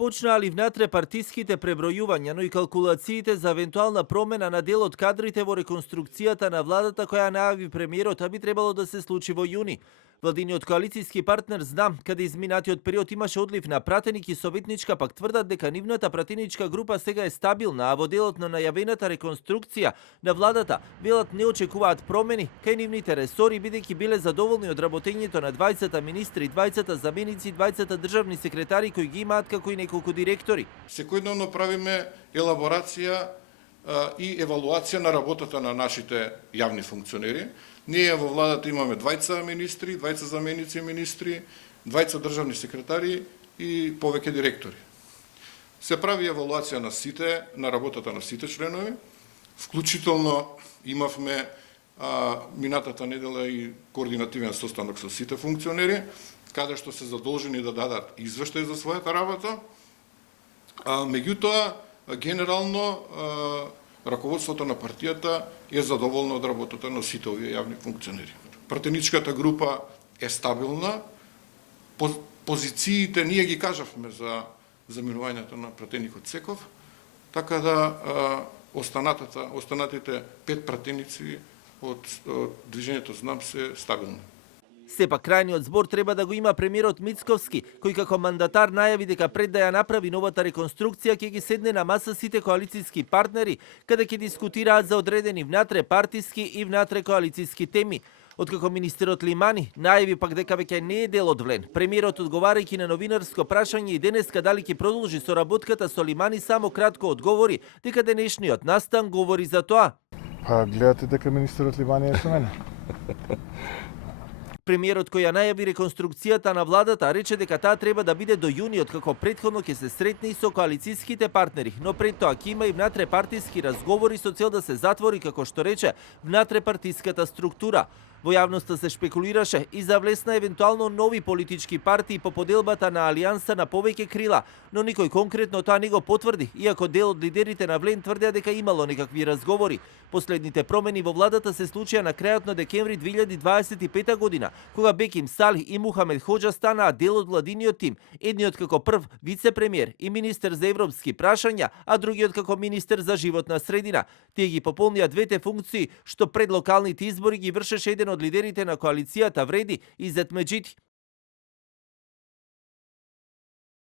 Почнаали внатре партиските пребројувања, но и калкулациите за евентуална промена на дел од кадрите во реконструкцијата на владата која најави премиерот, а би требало да се случи во јуни. Владиниот коалицијски партнер знам, каде изминатиот период имаше одлив на пратеники и советничка, пак тврдат дека нивната пратеничка група сега е стабилна, а во делот на најавената реконструкција на владата велат не очекуваат промени кај нивните ресори, бидејќи биле задоволни од работењето на 20 министри, 20 заменици, 20 државни секретари кои ги имаат како и неколку директори. Секојдневно правиме елаборација и евалуација на работата на нашите јавни функционери. Ние во владата имаме 20 министри, 20 заменици министри, 20 државни секретари и повеќе директори. Се прави евалуација на сите, на работата на сите членови, вклучително имавме минатата недела и координативен состанок со сите функционери, каде што се задолжени да дадат извештај за својата работа. Меѓутоа, генерално, раководството на партијата е задоволно од работата на сите овие јавни функционери. Пратеничката група е стабилна, позициите ние ги кажавме за заминувањето на пратеникот Секов, така да останатите 5 пратеници од движењето Знам се стабилни. Сепак крајниот збор треба да го има премиерот Мицковски, кој како мандатар најави дека пред да ја направи новата реконструкција ќе ги седне на маса сите коалицијски партнери, каде ќе дискутираат за одредени внатре партиски и внатре коалицијски теми. Откако министерот Лимани најави пак дека веќе не е дел од ВЛЕН, премиерот одговарајќи на новинарско прашање и денеска дали ќе продолжи соработката со Лимани, само кратко одговори дека денешниот настан говори за тоа. Па гледате дека министерот Лимани е со мене. Премиерот кој ја најави реконструкцијата на владата рече дека таа треба да биде до јуни, откако претходно ќе се сретне и со коалицијските партнери, но пред тоа ќе има и внатре партиски разговори со цел да се затвори, како што рече, внатре партиската структура. Во јавноста се шпекулираше и за влез на евентуално нови политички партии по поделбата на алијанса на повеќе крила, но никој конкретно тоа не го потврди, иако дел од лидерите на ВЛЕН тврдеа дека имало некакви разговори. Последните промени во владата се случија на крајот на декември 2025 година, кога Беким Сали и Мухамед Хоџа станаа дел од владиниот тим, едниот како прв вице-премиер и министер за европски прашања, а другиот како министер за животна средина. Тие ги пополнија двете функции што пред локалните избори ги вршеше еден од лидерите на коалицијата Вреди, Изет Меджити.